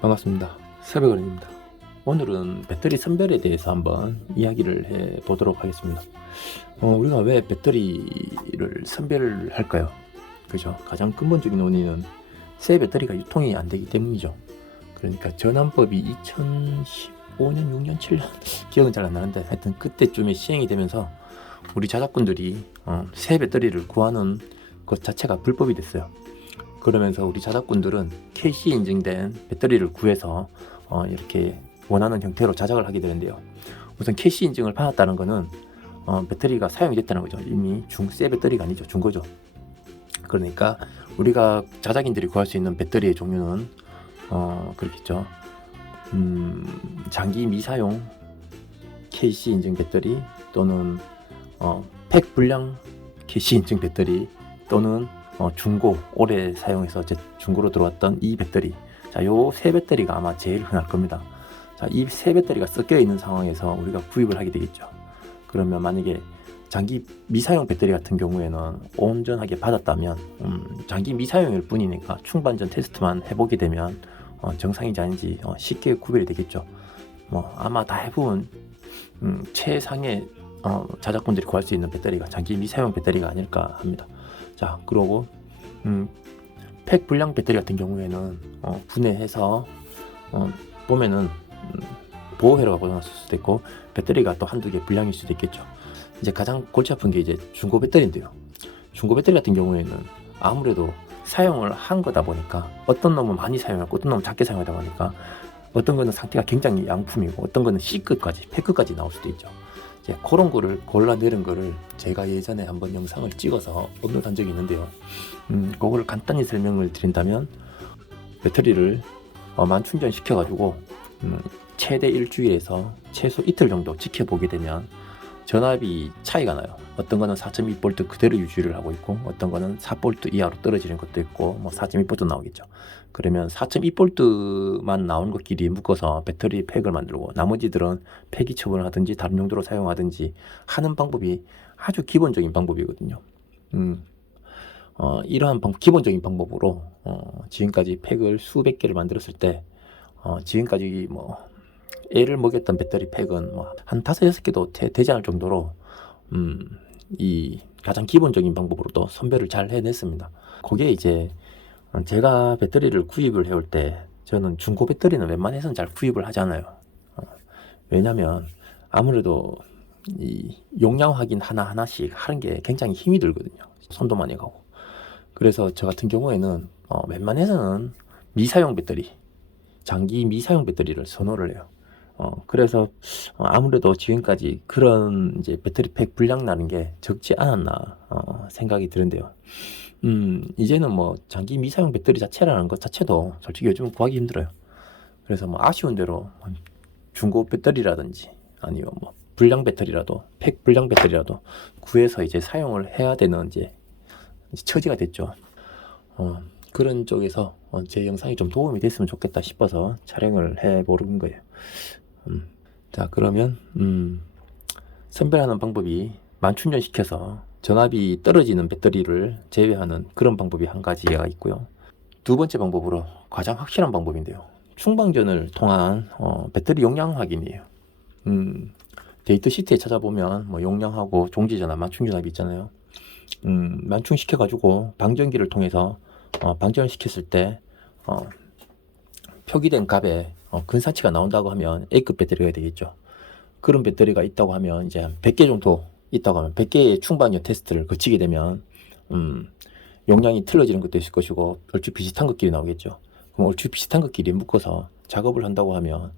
반갑습니다. 새벽은입니다. 오늘은 배터리 선별에 대해서 한번 이야기를 해 보도록 하겠습니다. 우리가 왜 배터리를 선별을 할까요? 그죠? 가장 근본적인 원인은 새 배터리가 유통이 안 되기 때문이죠. 그러니까 전환법이 2015년, 6년, 7년 기억은 잘 안 나는데 하여튼 그때쯤에 시행이 되면서 우리 자작꾼들이 새 배터리를 구하는 것 자체가 불법이 됐어요. 그러면서 우리 자작꾼들은 KC 인증된 배터리를 구해서 이렇게 원하는 형태로 자작을 하게 되는데요. 우선 KC 인증을 받았다는 것은 배터리가 사용이 됐다는 거죠. 이미 새 배터리가 아니죠. 중고죠. 그러니까 우리가 자작인들이 구할 수 있는 배터리의 종류는 그렇겠죠. 장기 미사용 KC 인증 배터리 또는 팩 불량 KC 인증 배터리 또는 중고 오래 사용해서 중고로 들어왔던 이 배터리, 자, 요 세 배터리가 아마 제일 흔할 겁니다. 자, 이 세 배터리가 섞여 있는 상황에서 우리가 구입을 하게 되겠죠. 그러면 만약에 장기 미사용 배터리 같은 경우에는 온전하게 받았다면 장기 미사용일 뿐이니까 충반전 테스트만 해보게 되면 정상인지 아닌지 쉽게 구별이 되겠죠. 아마 대부분 최상의 자작분들이 구할 수 있는 배터리가 장기 미사용 배터리가 아닐까 합니다. 자, 그러고 팩 불량 배터리 같은 경우에는 분해해서 보면은 보호회로가 고장났을 수도 있고 배터리가 또 한두 개 불량일 수도 있겠죠. 이제 가장 골치 아픈 게 이제 중고 배터리인데요. 중고 배터리 같은 경우에는 아무래도 사용을 한 거다 보니까 어떤 놈은 많이 사용하고 어떤 놈은 작게 사용하다 보니까 어떤 거는 상태가 굉장히 양품이고 어떤 거는 C급까지, 폐급까지 나올 수도 있죠. 이제 그런 거를 골라내는 거를 제가 예전에 한번 영상을 찍어서 업로드한 적이 있는데요. 그거를 간단히 설명을 드린다면 배터리를 만충전 시켜가지고 최대 일주일에서 최소 이틀 정도 지켜보게 되면 전압이 차이가 나요. 어떤 거는 4.2V 그대로 유지를 하고 있고 어떤 거는 4V 이하로 떨어지는 것도 있고 4.2V 나오겠죠. 그러면 4.2V만 나오는 것끼리 묶어서 배터리 팩을 만들고 나머지들은 폐기 처분을 하든지 다른 용도로 사용하든지 하는 방법이 아주 기본적인 방법이거든요. 이러한 기본적인 방법으로 지금까지 팩을 수백 개를 만들었을 때 지금까지 애를 먹였던 배터리 팩은 한 5-6개도 되지 않을 정도로 이 가장 기본적인 방법으로도 선별을 잘 해냈습니다. 그게 이제 제가 배터리를 구입을 해올 때 저는 중고 배터리는 웬만해서는 잘 구입을 하지 않아요. 왜냐면 아무래도 이 용량 확인 하나하나씩 하는 게 굉장히 힘이 들거든요. 손도 많이 가고. 그래서 저 같은 경우에는 웬만해서는 미사용 배터리, 장기 미사용 배터리를 선호를 해요. 그래서 아무래도 지금까지 그런 이제 배터리 팩 불량 나는 게 적지 않았나 생각이 드는데요. 이제는 장기 미사용 배터리 자체라는 것 자체도 솔직히 요즘은 구하기 힘들어요. 그래서 아쉬운 대로 중고 배터리라든지 아니면 불량 배터리라도 팩 불량 배터리라도 구해서 이제 사용을 해야 되는 이제 처지가 됐죠. 그런 쪽에서 제 영상이 좀 도움이 됐으면 좋겠다 싶어서 촬영을 해보는 거예요. 자, 그러면 선별하는 방법이 만충전시켜서 전압이 떨어지는 배터리를 제외하는 그런 방법이 한 가지가 있고요. 두 번째 방법으로 가장 확실한 방법인데요. 충방전을 통한 배터리 용량 확인이에요. 데이터 시트에 찾아보면 용량하고 종지전압, 만충전압이 있잖아요. 만충시켜가지고 방전기를 통해서 방전을 시켰을 때 표기된 값에 근사치가 나온다고 하면 A급 배터리가 되겠죠. 그런 배터리가 있다고 하면 이제 한 100개 정도 있다고 하면 100개의 충방전 테스트를 거치게 되면 용량이 틀어지는 것도 있을 것이고 얼추 비슷한 것끼리 나오겠죠. 그럼 얼추 비슷한 것끼리 묶어서 작업을 한다고 하면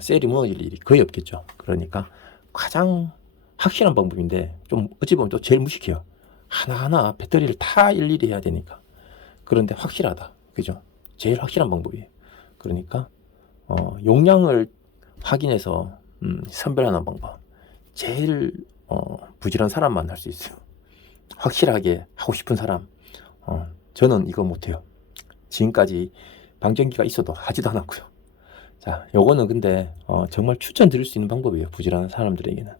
셀이 무너질 일이 거의 없겠죠. 그러니까 가장 확실한 방법인데 좀 어찌 보면 또 제일 무식해요. 하나하나 배터리를 다 일일이 해야 되니까. 그런데 확실하다. 그죠? 제일 확실한 방법이에요. 그러니까 용량을 확인해서 선별하는 방법. 제일 부지런한 사람만 할 수 있어요. 확실하게 하고 싶은 사람. 저는 이거 못해요. 지금까지 방전기가 있어도 하지도 않았고요. 자, 요거는 근데 정말 추천드릴 수 있는 방법이에요. 부지런한 사람들에게는.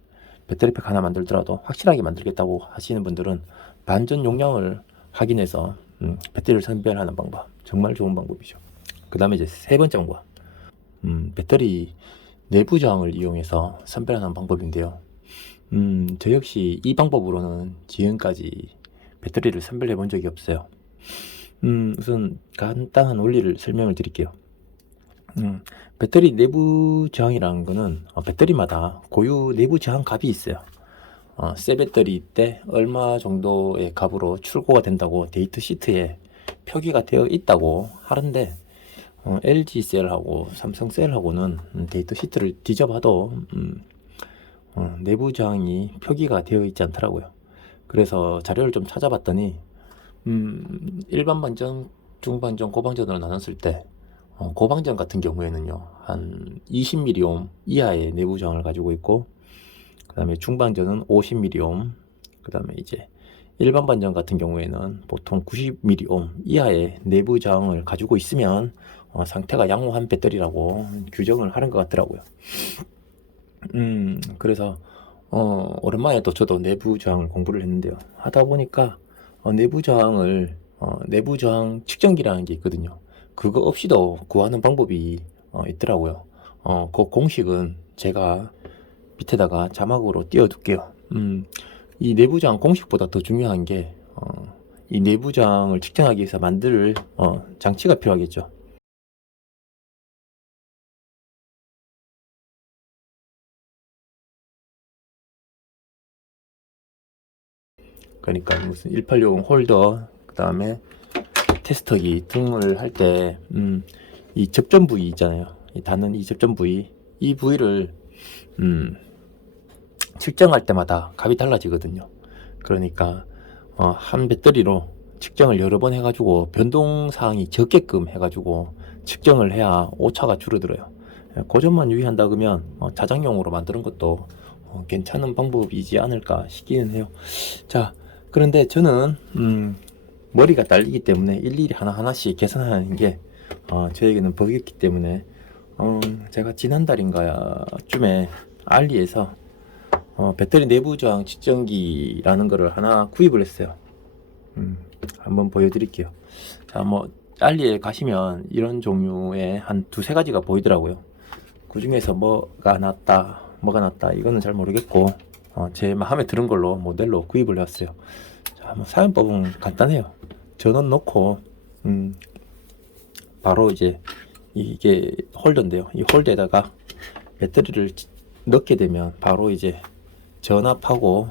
배터리팩 하나 만들더라도 확실하게 만들겠다고 하시는 분들은 반전 용량을 확인해서 배터리를 선별하는 방법. 정말 좋은 방법이죠. 그 다음에 이제 세 번째 방법. 배터리 내부 저항을 이용해서 선별하는 방법인데요. 저 역시 이 방법으로는 지금까지 배터리를 선별해 본 적이 없어요. 우선 간단한 원리를 설명을 드릴게요. 배터리 내부 저항이라는 거는 배터리마다 고유 내부 저항 값이 있어요. 새 배터리 때 얼마 정도의 값으로 출고가 된다고 데이터 시트에 표기가 되어 있다고 하는데, LG셀하고 삼성셀하고는 데이터 시트를 뒤져봐도 내부 저항이 표기가 되어 있지 않더라고요. 그래서 자료를 좀 찾아봤더니 일반 반전, 중반전, 고방전으로 나눴을 때 고방전 같은 경우에는요 한 20mΩ 이하의 내부 저항을 가지고 있고, 그 다음에 중방전은 50mΩ, 그 다음에 이제 일반 반전 같은 경우에는 보통 90mΩ 이하의 내부 저항을 가지고 있으면 상태가 양호한 배터리라고 규정을 하는 것 같더라고요. 그래서 오랜만에 또 저도 내부 저항을 공부를 했는데요. 하다 보니까 내부 저항 측정기라는 게 있거든요. 그거 없이도 구하는 방법이 있더라고요. 그 공식은 제가 밑에다가 자막으로 띄워둘게요. 이 내부 저항 공식보다 더 중요한 게 이 내부 저항을 측정하기 위해서 만들 장치가 필요하겠죠. 그러니까 무슨 1860 홀더, 그 다음에 테스터기 등을 할 때 이 접점 부위 있잖아요. 이 닿는 이 접점 부위, 이 부위를 측정할 때마다 값이 달라지거든요. 그러니까 한 배터리로 측정을 여러 번 해가지고 변동사항이 적게끔 해가지고 측정을 해야 오차가 줄어들어요. 그 점만 유의한다 그러면 자장용으로 만드는 것도 괜찮은 방법이지 않을까 싶기는 해요. 자, 그런데 저는 머리가 딸리기 때문에 일일이 하나하나씩 계산하는 게 저에게는 버겁기 때문에 제가 지난달인가쯤에 알리에서 배터리 내부 저항 측정기라는 거를 하나 구입을 했어요. 한번 보여드릴게요. 자, 뭐 알리에 가시면 이런 종류의 한 두세 가지가 보이더라고요. 그 중에서 뭐가 낫다 이거는 잘 모르겠고 제 마음에 드는 걸로 모델로 구입을 해왔어요. 자, 뭐 사용법은 간단해요. 전원 놓고 바로 이제 이게 홀더인데요. 이 홀더에다가 배터리를 넣게 되면 바로 이제 전압하고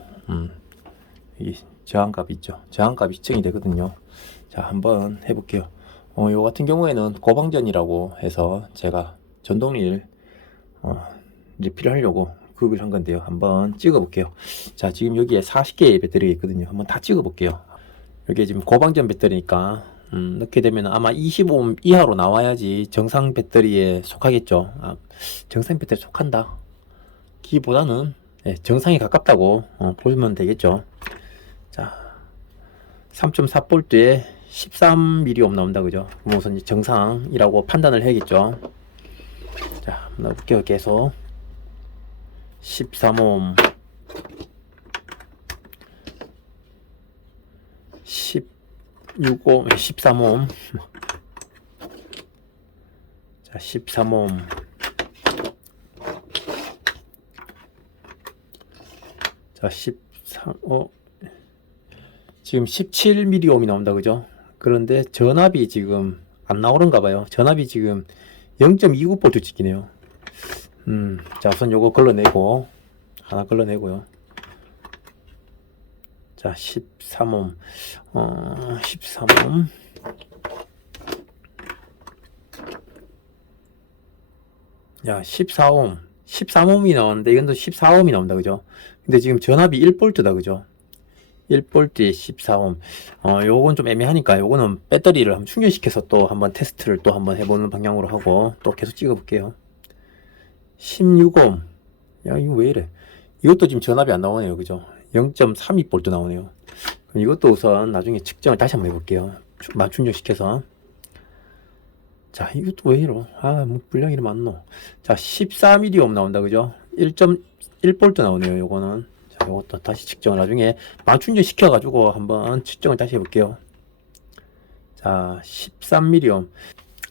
이 저항값 있죠. 저항값이 측정이 되거든요. 자, 한번 해볼게요. 요 같은 경우에는 고방전이라고 해서 제가 전동릴 이제 필요하려고 구입을 한 건데요. 한번 찍어 볼게요. 자, 지금 여기에 40개의 배터리가 있거든요. 한번 다 찍어 볼게요. 여기에 지금 고방전 배터리니까 넣게 되면 아마 25옴 이하로 나와야지 정상 배터리에 속하겠죠. 정상 배터리에 속한다 기보다는 정상에 가깝다고 보시면 되겠죠. 자, 3.4V에 13mΩ 나온다 그죠. 우선 정상이라고 판단을 해야겠죠. 자, 한번 넣어볼게요. 계속 13옴, 16옴, 13옴, 자, 13옴, 자, 13, 지금 17mΩ이 나온다 그죠. 그런데 전압이 지금 안 나오는가 봐요. 전압이 지금 0.29V 찍히네요. 자, 우선 요거 걸러내고 하나 걸러내고요. 자, 13옴, 13옴, 야, 14옴, 13옴이 나오는데 이건 또 14옴이 나온다 그죠. 근데 지금 전압이 1V다 그죠. 1V에 14옴. 요건 좀 애매하니까 요거는 배터리를 한번 충전시켜서 또 한번 테스트를 또 한번 해보는 방향으로 하고 또 계속 찍어 볼게요. 16옴. 야, 이거 왜 이래. 이것도 지금 전압이 안 나오네요 그죠. 0.32V 나오네요. 그럼 이것도 우선 나중에 측정을 다시 한번 해볼게요. 맞춘전시켜서. 자, 이것도 왜 이러. 뭐 분량이 이렇게 많노. 자, 14mΩ 나온다 그죠. 1.1V 나오네요 요거는. 자, 요것도 다시 측정을 나중에 맞춘전 시켜가지고 한번 측정을 다시 해볼게요. 자, 13mΩ.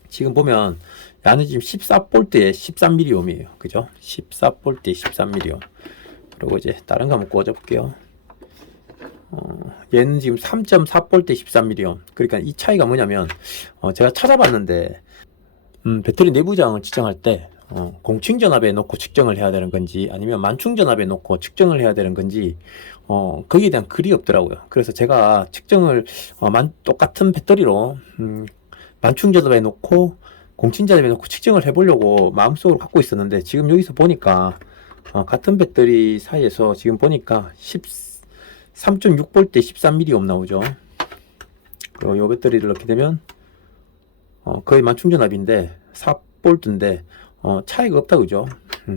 지금 보면 야는 지금 14볼트에 13mm 옴이에요. 그죠? 14볼트에 13mm 옴. 그리고 이제 다른 거 한번 꽂아 볼게요. 얘는 지금 3.4볼트에 13mm 옴. 그러니까 이 차이가 뭐냐면 제가 찾아봤는데 배터리 내부장을 측정할 때 공충전압에 놓고 측정을 해야 되는 건지 아니면 만충전압에 놓고 측정을 해야 되는 건지 거기에 대한 글이 없더라고요. 그래서 제가 측정을 똑같은 배터리로 만충전압에 놓고 공충전압에 놓고 측정을 해보려고 마음속으로 갖고 있었는데 지금 여기서 보니까 같은 배터리 사이에서 지금 보니까 3.6V에 13mA 나오죠. 그리고 이 배터리를 넣게 되면 거의 만충전압인데 4V인데 차이가 없다 그죠?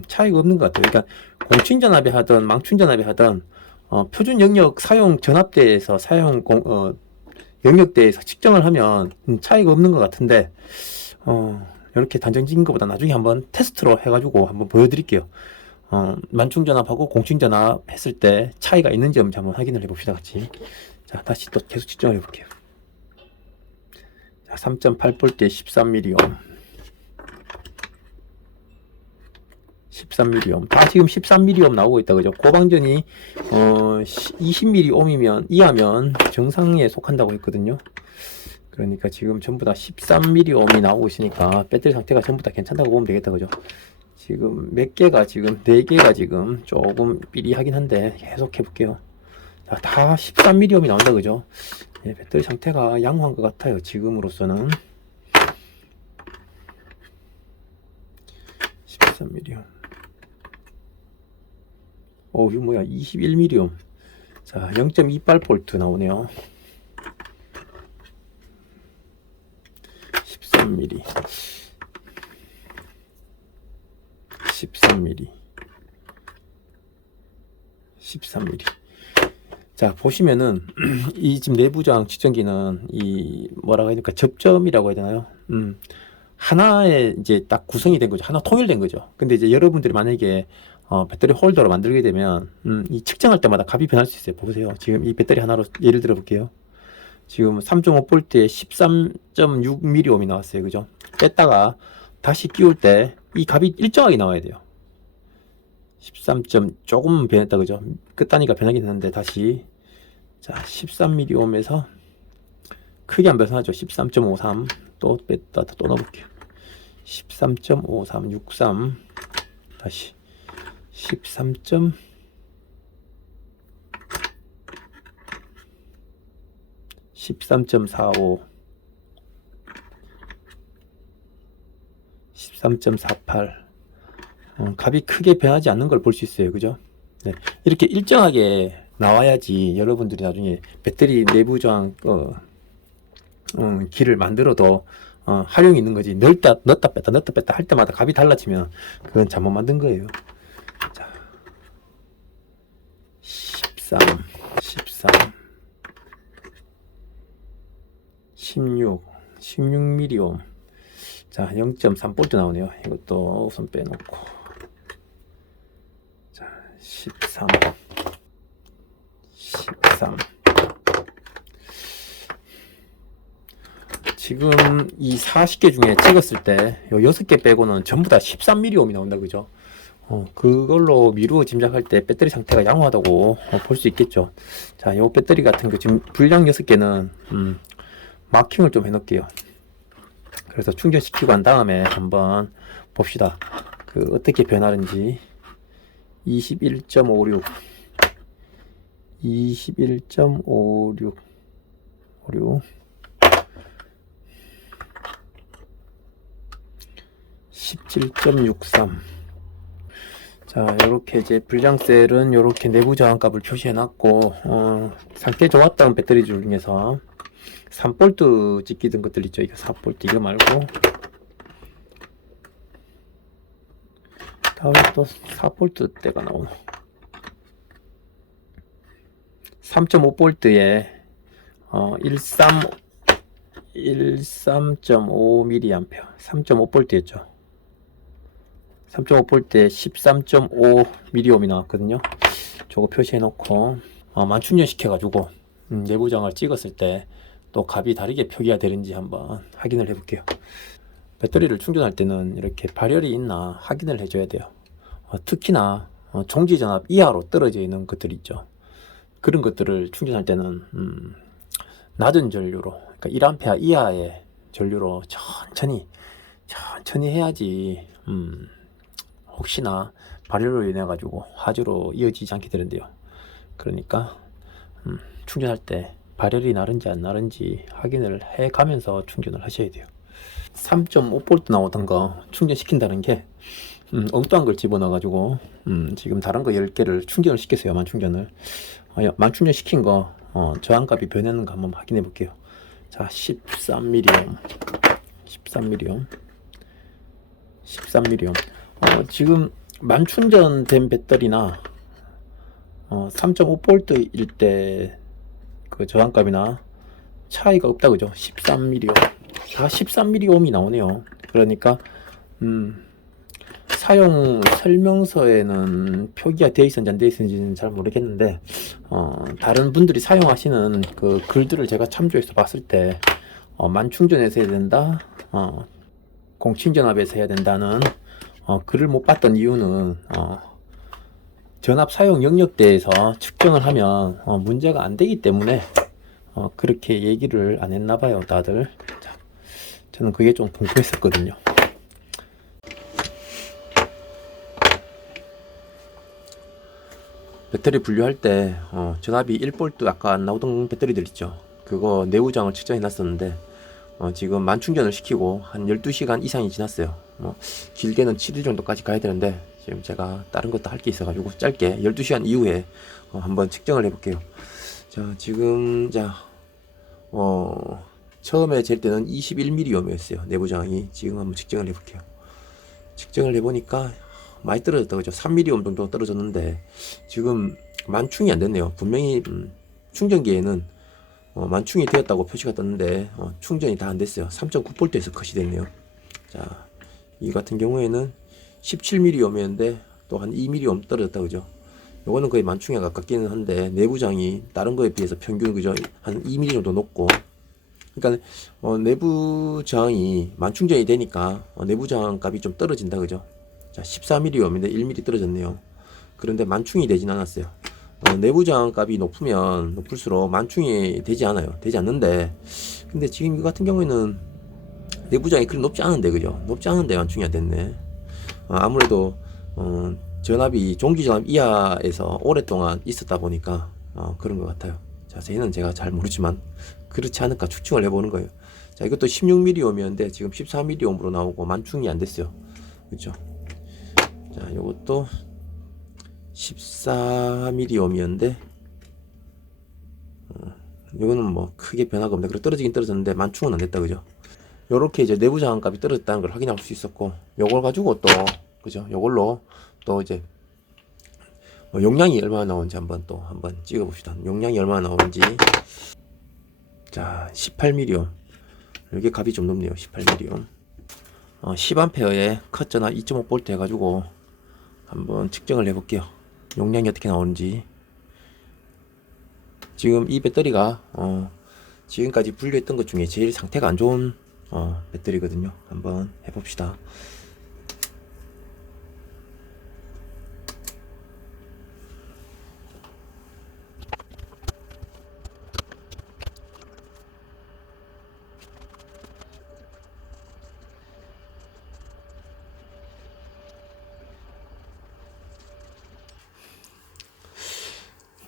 차이가 없는 것 같아요. 그러니까 공충전압에 하든 망충전압에 하든 표준 영역 사용 전압대에서 영역대에서 측정을 하면 차이가 없는 것 같은데 이렇게 단정지은 것보다 나중에 한번 테스트로 해가지고 한번 보여드릴게요. 만충전압하고 공충전압 했을 때 차이가 있는지 없는지 한번 확인을 해봅시다 같이. 자, 다시 또 계속 측정을 해볼게요. 자, 3.8V에 13mA 13mA 다 지금 13mA 나오고 있다 그죠? 고방전이 20mA 이하면 정상에 속한다고 했거든요. 그러니까 지금 전부 다 13mA 나오고 있으니까 배터리 상태가 전부 다 괜찮다고 보면 되겠다 그죠? 지금 몇 개가 지금 4개가 지금 조금 삐리하긴 한데 계속 해볼게요. 자, 다 13mA 나온다 그죠? 예, 배터리 상태가 양호한 것 같아요 지금으로서는. 13mA 이거 뭐야 21mA. 자, 0.28V 나오네요. 13mm 13mm 13mm. 자, 보시면은 이 지금 내부장 측정기는 이 뭐라고 해야 될까 접점이라고 해야 되나요? 하나에 이제 딱 구성이 된 거죠. 하나 통일된 거죠. 근데 이제 여러분들이 만약에 배터리 홀더로 만들게 되면 이 측정할 때마다 값이 변할 수 있어요. 보세요. 지금 이 배터리 하나로 예를 들어 볼게요. 지금 3.5V에 13.6mA 나왔어요. 그죠? 뺐다가 다시 끼울 때 이 값이 일정하게 나와야 돼요. 13. 조금 변했다. 그죠? 끝 단위가 변하긴 했는데 다시 자 13mA에서 크게 안 변하죠. 13.53 또 뺐다 또 넣어볼게요. 13.5363 다시 13. 13.45 13.48 값이 크게 변하지 않는 걸 볼 수 있어요. 그죠? 네. 이렇게 일정하게 나와야지 여러분들이 나중에 배터리 내부 저항 길을 만들어도 활용이 있는 거지. 넣었다 뺐다 할 때마다 값이 달라지면 그건 잘못 만든 거예요. 자, 13 16mA. 자, 0.3V 나오네요. 이것도 우선 빼놓고. 자, 13. 지금 이 40개 중에 찍었을 때, 요 6개 빼고는 전부 다 13mA 나온다, 그죠? 그걸로 미루어 짐작할 때 배터리 상태가 양호하다고 볼 수 있겠죠. 자, 요 배터리 같은 거 지금 불량 6개는, 마킹을 좀 해놓을게요. 그래서 충전시키고 한 다음에 한번 봅시다. 어떻게 변하는지. 21.56 21.56 17.63. 자, 요렇게 이제 불량셀은 요렇게 내부 저항값을 표시해 놨고 상태 좋았던 배터리 중에서 3V 찍히던 것들 있죠. 이거 4V 이거 말고 다음에 또 4V 때가 나오노. 3.5V에 13.5mA 3.5V였죠. 3.5V에 13.5mA 나왔거든요. 저거 표시해 놓고 만충전 시켜 가지고 내부 저항을 찍었을 때 또 값이 다르게 표기가 되는지 한번 확인을 해 볼게요. 배터리를 충전할 때는 이렇게 발열이 있나 확인을 해줘야 돼요. 특히나 종지전압 이하로 떨어져 있는 것들 있죠. 그런 것들을 충전할 때는 낮은 전류로, 그러니까 1A 이하의 전류로 천천히 해야지 혹시나 발열로 인해 가지고 화재로 이어지지 않게 되는데요. 그러니까 충전할 때 발열이 나른지 안 나른지 확인을 해 가면서 충전을 하셔야 돼요. 3.5V 나오던 거 충전시킨다는 게 엉뚱한 걸 집어넣어 가지고 지금 다른 거 10개를 충전을 시켰어요. 만충전을 만충전 시킨 거 저항값이 변하는 거 한번 확인해 볼게요. 자, 13mΩ 13mΩ 지금 만충전된 배터리나 3.5V일 때 그 저항값이나 차이가 없다 그죠? 13mΩ 다 13mΩ이 나오네요. 그러니까 사용 설명서에는 표기가 되어 있었는지 안 되어 있었는지는 잘 모르겠는데 다른 분들이 사용하시는 그 글들을 제가 참조해서 봤을 때 만충전에서 해야 된다, 공칭전압에서 해야 된다는 글을 못 봤던 이유는 전압 사용 영역대에서 측정을 하면 문제가 안 되기 때문에 그렇게 얘기를 안 했나 봐요, 다들. 자, 저는 그게 좀 궁금했었거든요. 배터리 분류할 때 전압이 1V 아까 나오던 배터리들 있죠. 그거 내부장을 측정해 놨었는데 지금 만충전을 시키고 한 12시간 이상이 지났어요. 길게는 7일 정도까지 가야 되는데 지금 제가 다른 것도 할 게 있어 가지고 짧게 12시간 이후에 한번 측정을 해 볼게요. 자, 지금 처음에 잴 때는 21mΩ였어요. 내부장이. 지금 한번 측정을 해 볼게요. 측정을 해 보니까 많이 떨어졌다 그죠? 3mΩ 정도 떨어졌는데 지금 만충이 안 됐네요. 분명히 충전기에는 만충이 되었다고 표시가 떴는데 충전이 다 안 됐어요. 3.9V에서 컷이 됐네요. 자, 이 같은 경우에는 17mΩ였는데 또 한 2mΩ 떨어졌다 그죠? 요거는 거의 만충에 가깝기는 한데 내부장이 다른 거에 비해서 평균 그죠? 한 2mm 정도 높고, 그러니까 내부 저항이 만충전이 되니까 내부 저항 값이 좀 떨어진다 그죠? 자, 14mΩ인데 1mm 떨어졌네요. 그런데 만충이 되진 않았어요. 내부 저항 값이 높으면 높을수록 만충이 되지 않아요. 되지 않는데, 근데 지금 이 같은 경우에는 내부 저항이 그리 높지 않은데 그죠? 높지 않은데 만충이 안 됐네. 아무래도 전압이 종기 전압 이하에서 오랫동안 있었다 보니까 그런 것 같아요. 자세히는 제가 잘 모르지만 그렇지 않을까 추측을 해보는 거예요. 자, 이것도 16mΩ이었는데 지금 14mΩ으로 나오고 만충이 안 됐어요. 그렇죠? 자, 요것도 14mΩ이었는데 요거는 뭐 크게 변화가 없네. 그리고 떨어지긴 떨어졌는데 만충은 안 됐다 그죠? 요렇게 이제 내부 저항값이 떨어졌다는 걸 확인할 수 있었고, 요걸 가지고 또 그죠? 요걸로 또 이제 용량이 얼마나 나오는지 한번 찍어 봅시다. 용량이 얼마나 나오는지. 자, 18mΩ. 이게 값이 좀 높네요. 18mΩ. 10A에 컷 전압 2.5V 해가지고 한번 측정을 해볼게요. 용량이 어떻게 나오는지. 지금 이 배터리가 지금까지 분류했던 것 중에 제일 상태가 안 좋은 배터리거든요. 한번 해봅시다.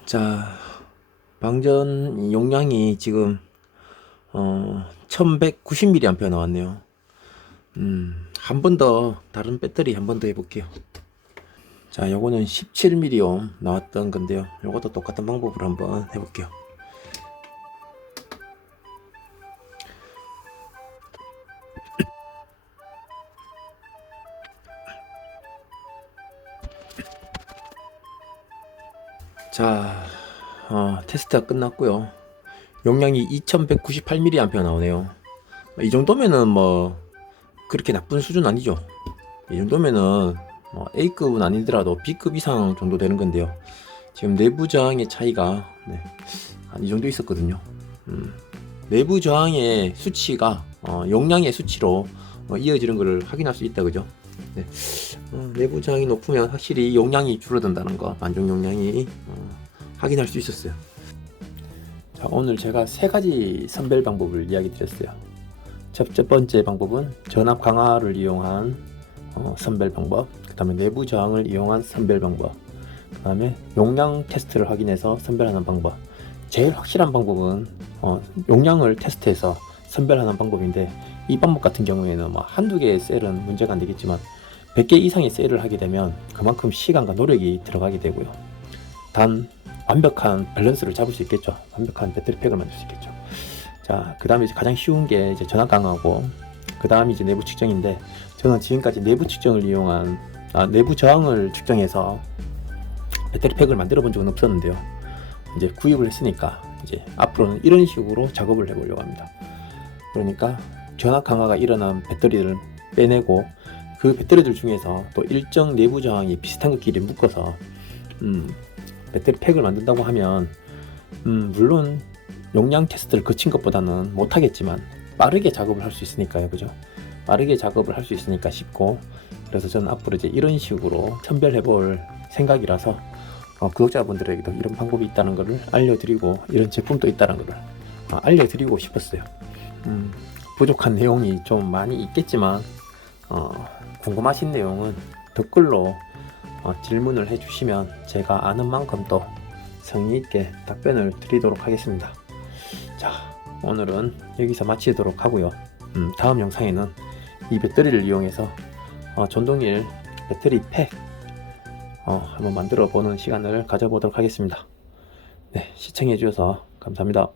자, 방전 용량이 지금 1190mAh 나왔네요. 한 번 더 다른 배터리 한 번 더 해볼게요. 자, 요거는 17mΩ 나왔던 건데요. 요것도 똑같은 방법으로 한번 해볼게요. 자, 테스트가 끝났고요. 용량이 2198mAh 나오네요. 이 정도면은 뭐 그렇게 나쁜 수준 아니죠. 이 정도면은 A급은 아니더라도 B급 이상 정도 되는 건데요. 지금 내부 저항의 차이가 한 이 정도 있었거든요. 내부 저항의 수치가 용량의 수치로 이어지는 것을 확인할 수 있다, 그죠? 네. 내부 저항이 높으면 확실히 용량이 줄어든다는 거, 만족 용량이 확인할 수 있었어요. 자, 오늘 제가 세 가지 선별 방법을 이야기 드렸어요. 첫 번째 방법은 전압 강화를 이용한 선별 방법, 그 다음에 내부 저항을 이용한 선별 방법, 그 다음에 용량 테스트를 확인해서 선별하는 방법. 제일 확실한 방법은 용량을 테스트해서 선별하는 방법인데, 이 방법 같은 경우에는 한두 개의 셀은 문제가 안 되겠지만 100개 이상의 셀을 하게 되면 그만큼 시간과 노력이 들어가게 되고요. 단 완벽한 밸런스를 잡을 수 있겠죠. 완벽한 배터리 팩을 만들 수 있겠죠. 자, 그 다음에 가장 쉬운 게 이제 전압 강화고, 그 다음이 이제 내부 측정인데, 저는 지금까지 내부 측정을 이용한 내부 저항을 측정해서 배터리 팩을 만들어 본 적은 없었는데요. 이제 구입을 했으니까 이제 앞으로는 이런 식으로 작업을 해보려고 합니다. 그러니까 전압 강화가 일어난 배터리를 빼내고, 그 배터리들 중에서 또 일정 내부 저항이 비슷한 것끼리 묶어서 배터리 팩을 만든다고 하면 물론 용량 테스트를 거친 것보다는 못하겠지만 빠르게 작업을 할 수 있으니까요, 그죠? 빠르게 작업을 할 수 있으니까 쉽고, 그래서 저는 앞으로 이제 이런 식으로 선별해 볼 생각이라서 구독자분들에게도 이런 방법이 있다는 것을 알려드리고, 이런 제품도 있다는 것을 알려드리고 싶었어요. 부족한 내용이 좀 많이 있겠지만 궁금하신 내용은 댓글로 질문을 해주시면 제가 아는 만큼 또 성의 있게 답변을 드리도록 하겠습니다. 자, 오늘은 여기서 마치도록 하고요. 다음 영상에는 이 배터리를 이용해서 전동일 배터리 팩 한번 만들어 보는 시간을 가져보도록 하겠습니다. 네, 시청해 주셔서 감사합니다.